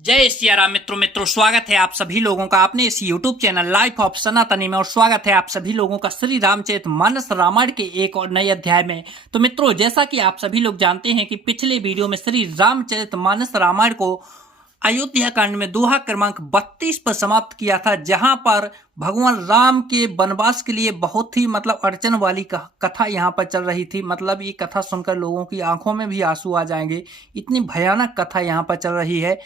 जय सिया राम मित्रों स्वागत है आप सभी लोगों का अपने इस YouTube चैनल लाइफ ऑफ सनातनी में। और स्वागत है आप सभी लोगों का श्री रामचरितमानस रामायण के एक और नए अध्याय में। तो मित्रों, जैसा कि आप सभी लोग जानते हैं कि पिछले वीडियो में श्री रामचरितमानस रामायण को अयोध्या कांड में दोहा क्रमांक 32 पर समाप्त किया था, जहां पर भगवान राम के वनवास के लिए बहुत ही अड़चन वाली कथा यहां पर चल रही थी। ये कथा सुनकर लोगों की आंखों में भी आंसू आ जाएंगे, इतनी भयानक कथा यहां पर चल रही है।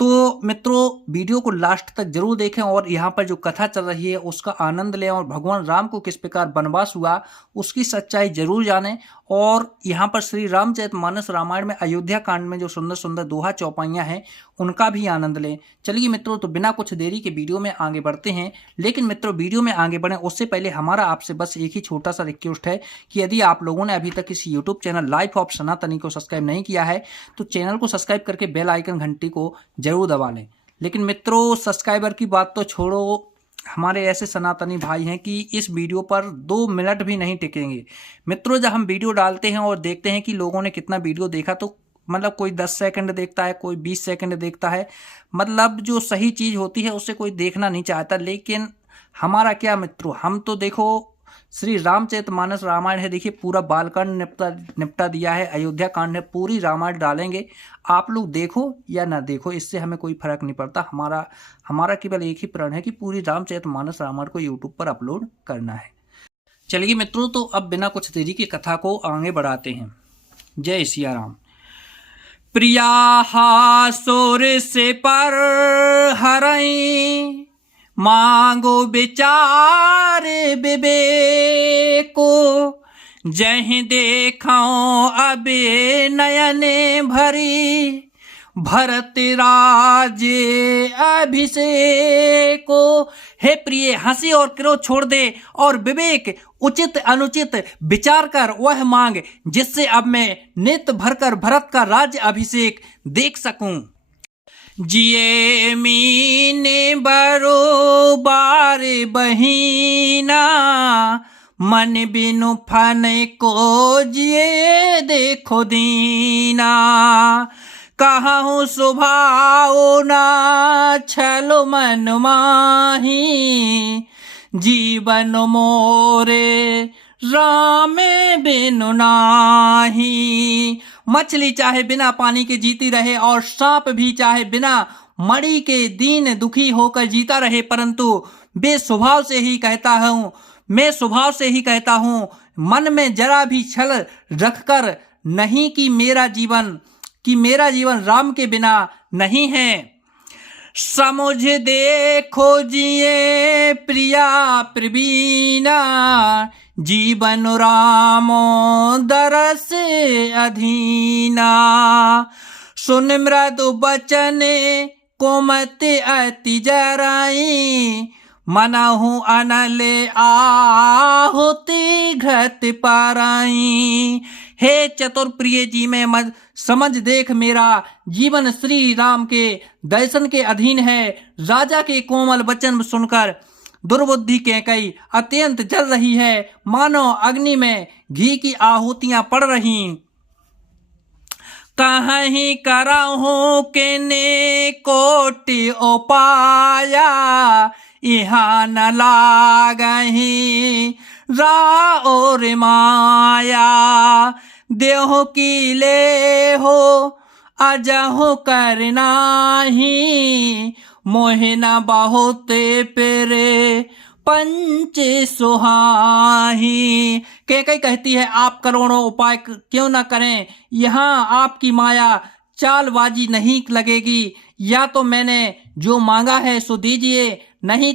तो मित्रों, वीडियो को लास्ट तक जरूर देखें और यहाँ पर जो कथा चल रही है उसका आनंद लें और भगवान राम को किस प्रकार वनवास हुआ उसकी सच्चाई जरूर जानें। और यहाँ पर श्री रामचरितमानस रामायण में अयोध्या कांड में जो सुंदर सुंदर दोहा चौपाइयाँ हैं उनका भी आनंद लें। चलिए मित्रों, तो बिना कुछ देरी के वीडियो में आगे बढ़ते हैं। लेकिन मित्रों, वीडियो में आगे बढ़ें उससे पहले हमारा आपसे बस एक ही छोटा सा रिक्वेस्ट है कि यदि आप लोगों ने अभी तक इस यूट्यूब चैनल लाइफ ऑफ सनातनी को सब्सक्राइब नहीं किया है तो चैनल को सब्सक्राइब करके बेल आइकन घंटी को जरूर दबा लें। लेकिन मित्रों, सब्सक्राइबर की बात तो छोड़ो, हमारे ऐसे सनातनी भाई हैं कि इस वीडियो पर 2 मिनट भी नहीं टिकेंगे। मित्रों, जब हम वीडियो डालते हैं और देखते हैं कि लोगों ने कितना वीडियो देखा, तो कोई 10 सेकंड देखता है, कोई 20 सेकंड देखता है। जो सही चीज़ होती है उससे कोई देखना नहीं चाहता। लेकिन हमारा क्या मित्रों, हम तो देखो श्री रामचरितमानस रामायण है, देखिए पूरा बालकांड निपटा दिया है, अयोध्या कांड है, पूरी रामायण डालेंगे। आप लोग देखो या ना देखो, इससे हमें कोई फर्क नहीं पड़ता। हमारा केवल एक ही प्रण है कि पूरी रामचरितमानस रामायण को यूट्यूब पर अपलोड करना है। चलिए मित्रों, तो अब बिना कुछ देरी की कथा को आगे बढ़ाते हैं। जय सिया राम। प्रिया हासुर से पर हरई, मांगो विचार विवेको, जहीं देखो अबे नयने भरी, भरत राजे अभिषेको। हे प्रिय, हंसी और क्रोध छोड़ दे और विवेक उचित अनुचित विचार कर वह मांग, जिससे अब मैं नित भरकर भरत का राज्य अभिषेक देख सकूं। जिये मीने बरोबार बहिना, मन बिनु फन को जिये देखो दीना। कहूँ स्वभाव ना छलो मन माही, जीवन मोरे राम बिनु नाही। मछली चाहे बिना पानी के जीती रहे और सांप भी चाहे बिना मणि के दीन दुखी होकर जीता रहे, परंतु मैं स्वभाव से ही कहता हूँ, मन में जरा भी छल रखकर नहीं कि मेरा जीवन राम के बिना नहीं है। समझ देखो जिये प्रिया प्रवीणा, जीवन रामो दरस अधीना। सुन मृदु बचन कोमति अति जराई, मनहु अनल आहुति घृत पाराई। हे चतुर प्रिय जी, मैं समझ देख, मेरा जीवन श्री राम के दर्शन के अधीन है। राजा के कोमल वचन सुनकर दुर्बुद्धि कैकई अत्यंत जल रही है, मानो अग्नि में घी की आहुतियां पड़ रही। कहीं करहूं के ने कोटि उपाया, यहाँ न लागही राओ रे माया। देहो की ले हो अजहो करनाही, मोहिना बहुत पेरे पंच सुहाही। कैकई कहती है, आप करोड़ों उपाय क्यों न करें, यहाँ आपकी माया चालबाजी नहीं लगेगी। या तो मैंने जो मांगा है सो दीजिए, नहीं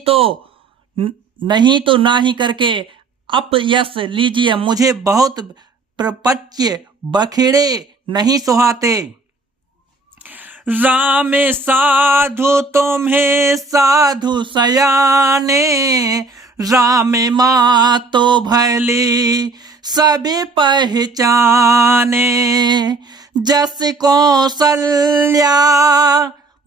तो ना ही करके अपयश लीजिए। मुझे बहुत प्रपंच बखेड़े नहीं सुहाते। राम साधु तुम्हें साधु सयाने, राम माँ तो भली सभी पहचाने। जस कौशल्या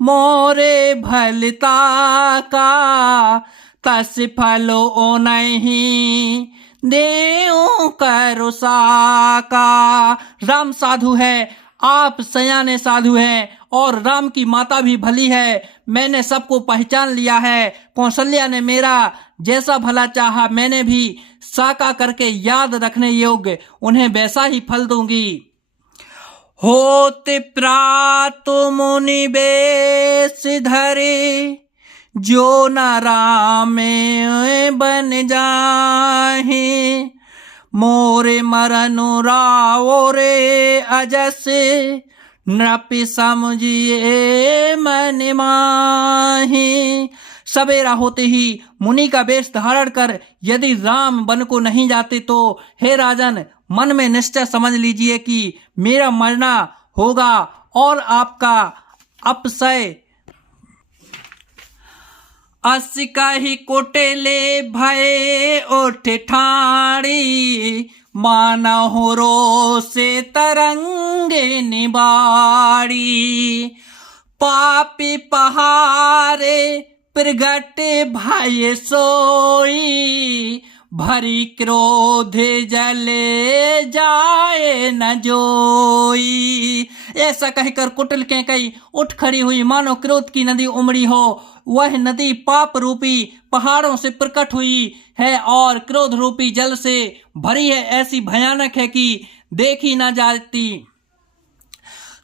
मोरे भलता का, तस फलो नहीं देऊ करो साका। राम साधु है, आप सयाने साधु हैं और राम की माता भी भली है। मैंने सबको पहचान लिया है। कौशल्या ने मेरा जैसा भला चाहा, मैंने भी साका करके याद रखने योग्य उन्हें वैसा ही फल दूंगी। होते प्रात मुनि बेश धरे, जो न राम बन जाहे। मोरे मरनु राव रे अजस, नृपि समझिए मन माहे। सवेरा होते ही मुनि का वेश धारण कर यदि राम वन को नहीं जाते तो हे राजन, मन में निश्चय समझ लीजिए कि मेरा मरना होगा और आपका अपसय। अस कहि कोटेले भय उठ ठाड़ी, मानहु रोषे तरंगे निबाड़ी। पापी पहारे प्रगट भय सोई, भरी क्रोध जले जाए न जोई। ऐसा कहकर कुटिल कैकई उठ खड़ी हुई, मानो क्रोध की नदी उमड़ी हो। वह नदी पाप रूपी पहाड़ों से प्रकट हुई है और क्रोध रूपी जल से भरी है। ऐसी भयानक है कि देखी ना जाती।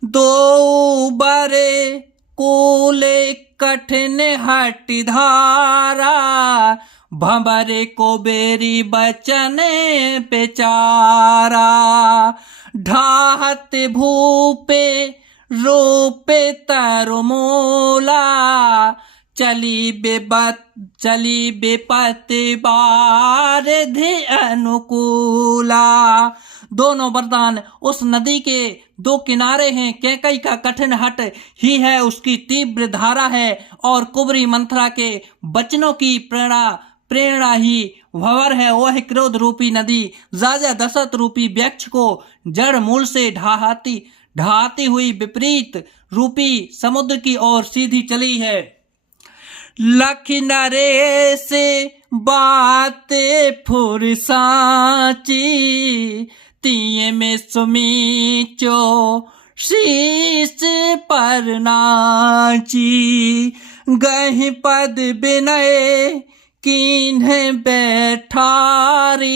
दो बरे कोले कठिन हट धारा, भंवरे को बेरी बचन बेचारा। ढाहत भूपे रूपे तरमूला, चली बेपति बारिधि अनुकूला। दोनों वरदान उस नदी के दो किनारे हैं। कैकई का कठिन हट ही है, उसकी तीव्र धारा है और कुबरी मंथरा के वचनों की प्रेरणा ही भंवर है। वह क्रोध रूपी नदी राजा दशरथ रूपी वृक्ष को जड़ मूल से ढहाती हुई विपरीत रूपी समुद्र की ओर सीधी चली है। लख नरेश बात फुर साची, तिये में सुमीचो शीश पर नाची। गहि पद विनय कीन्हे बैठारी,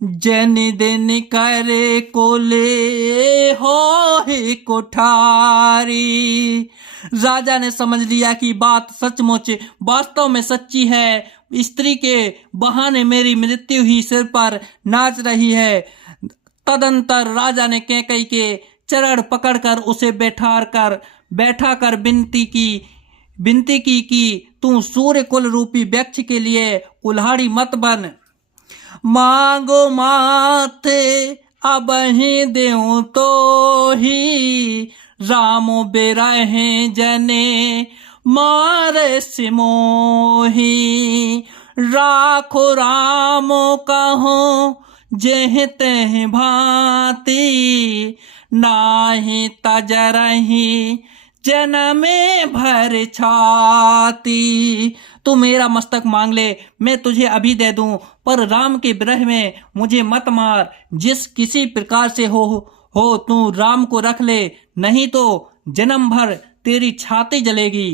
जन दिन करे कोले हो ही कोठारी। राजा ने समझ लिया कि बात सचमुच वास्तव में सच्ची है। स्त्री के बहाने मेरी मृत्यु ही सिर पर नाच रही है। तदंतर राजा ने कैकई के चरण पकड़कर उसे बैठा कर विनती की कि तू सूर्य कुल रूपी वृक्ष के लिए कुल्हाड़ी मत बन। मांगो माथे अब ही देऊं तो ही, रामो बेरहे जने मारे सिमोही। राखो रामो कहो जेह तेह भांति, नाहि तजरही जनमे भर छाती। तू मेरा मस्तक मांग ले, मैं तुझे अभी दे दूं, पर राम के विरह में मुझे मत मार। जिस किसी प्रकार से हो तू राम को रख ले, नहीं तो जन्म भर तेरी छाती जलेगी।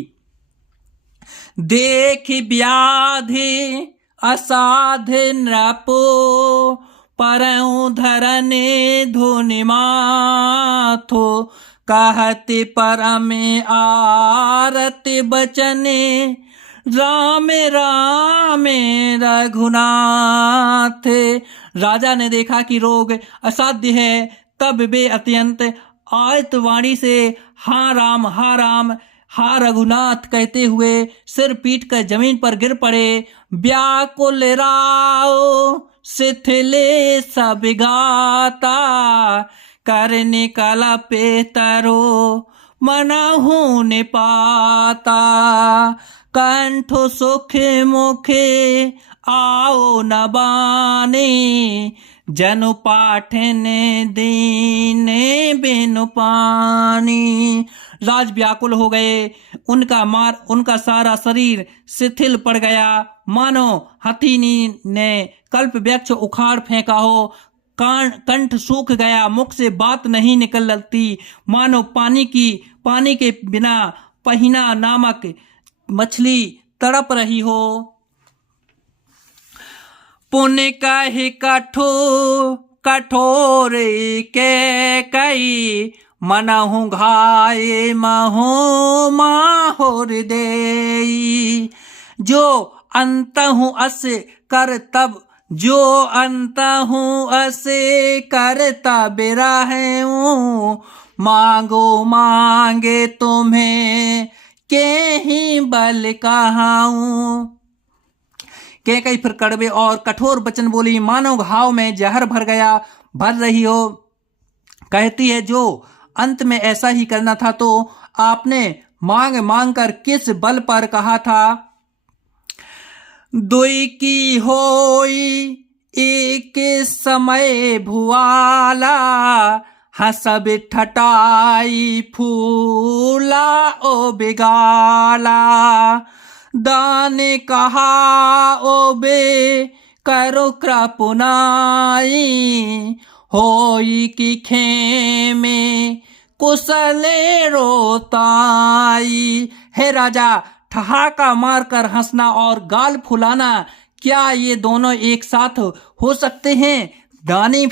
देख व्याधि असाध्य नृपो, परऊं धरने धुनि माथो। कहते परम आरती बचने, राम राम रघुनाथ। राजा ने देखा कि रोग असाध्य है, तब वे अत्यंत आयत वाणी से हा राम हा रघुनाथ कहते हुए सिर पीट कर जमीन पर गिर पड़े। व्याकुल राव शिथिले सब गाता, करने कला पे तरो मनहु ने पाता। कंठो सुख मुखे आओ न बाने, जनु पाठन दीने बिनु पानी। राज व्याकुल हो गए, उनका सारा शरीर शिथिल पड़ गया, मानो हथीनी ने कल्प वृक्ष उखाड़ फेंका हो। कंठ सूख गया, मुख से बात नहीं निकलती, मानो पानी के बिना पहिना नामक मछली तड़प रही हो। पुण्य कहि कठोर के कई, मनहु घाये महो माहुर देई। जो अंतहु अस कर तब, जो अंतहु अस कर तब बिराहूं, मांगो मांगे तुम्हें के ही बल कहाऊं। कैकई फिर कड़वे और कठोर वचन बोली, मानो घाव में जहर भर रही हो। कहती है, जो अंत में ऐसा ही करना था तो आपने मांग मांग कर किस बल पर कहा था। दुई की होई एक समय भुआला, हसब ठटाई फूला ओ बिगाला। दाने कहा ओ बे करो कृपुनाई, होई की खेमे कुशले रोताई। हे राजा, ठहाका मारकर हंसना और गाल फुलाना, क्या ये दोनों एक साथ हो सकते हैं? दाने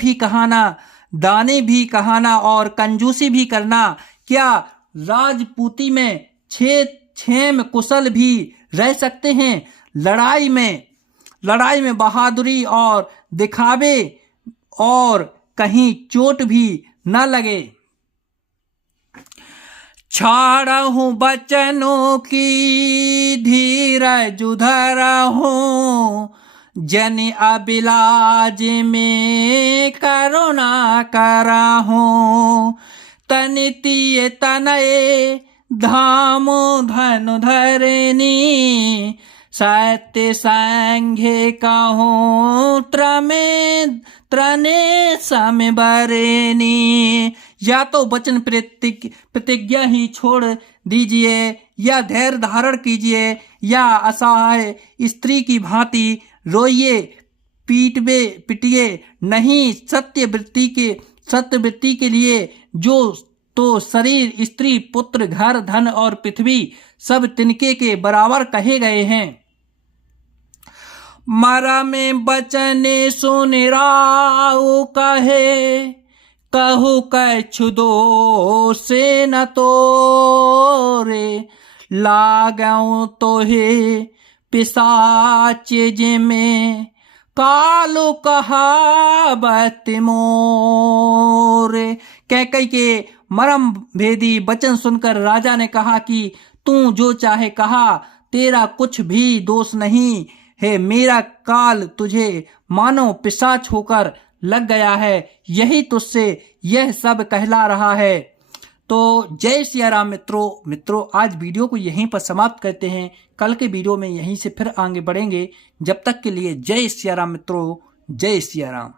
भी कहाना और कंजूसी भी करना, क्या राजपूती में क्षेम कुशल भी रह सकते हैं? लड़ाई में बहादुरी और दिखावे और कहीं चोट भी न लगे। छाड़हूं बचनों की धीरज धरहूं, जन अबिलाज में करुणा करहूं। तनितीय तनये धामो धनु धरनी, सत्य संघे कहूं त्रने सम बरेनी। या तो वचन प्रतिज्ञा ही छोड़ दीजिए, या धैर्य धारण कीजिए, या असहाय स्त्री की भांति रोइए पिटिए नहीं। सत्य वृत्ति के लिए जो तो शरीर, स्त्री, पुत्र, घर, धन और पृथ्वी सब तिनके के बराबर कहे गए हैं। मरा में बचने सुनिराऊ कहे, कहू कछु दो से न तोरे। लागऊ तो हे पिशाच जिमें, कालो कहावत मोरे। कैकई के मरम भेदी वचन सुनकर राजा ने कहा कि तू जो चाहे कहा, तेरा कुछ भी दोष नहीं है। मेरा काल तुझे मानो पिशाच होकर लग गया है, यही तुझसे यह सब कहला रहा है। तो जय सिया राम मित्रों, आज वीडियो को यहीं पर समाप्त करते हैं। कल के वीडियो में यहीं से फिर आगे बढ़ेंगे। जब तक के लिए जय सिया राम मित्रों, जय सिया राम।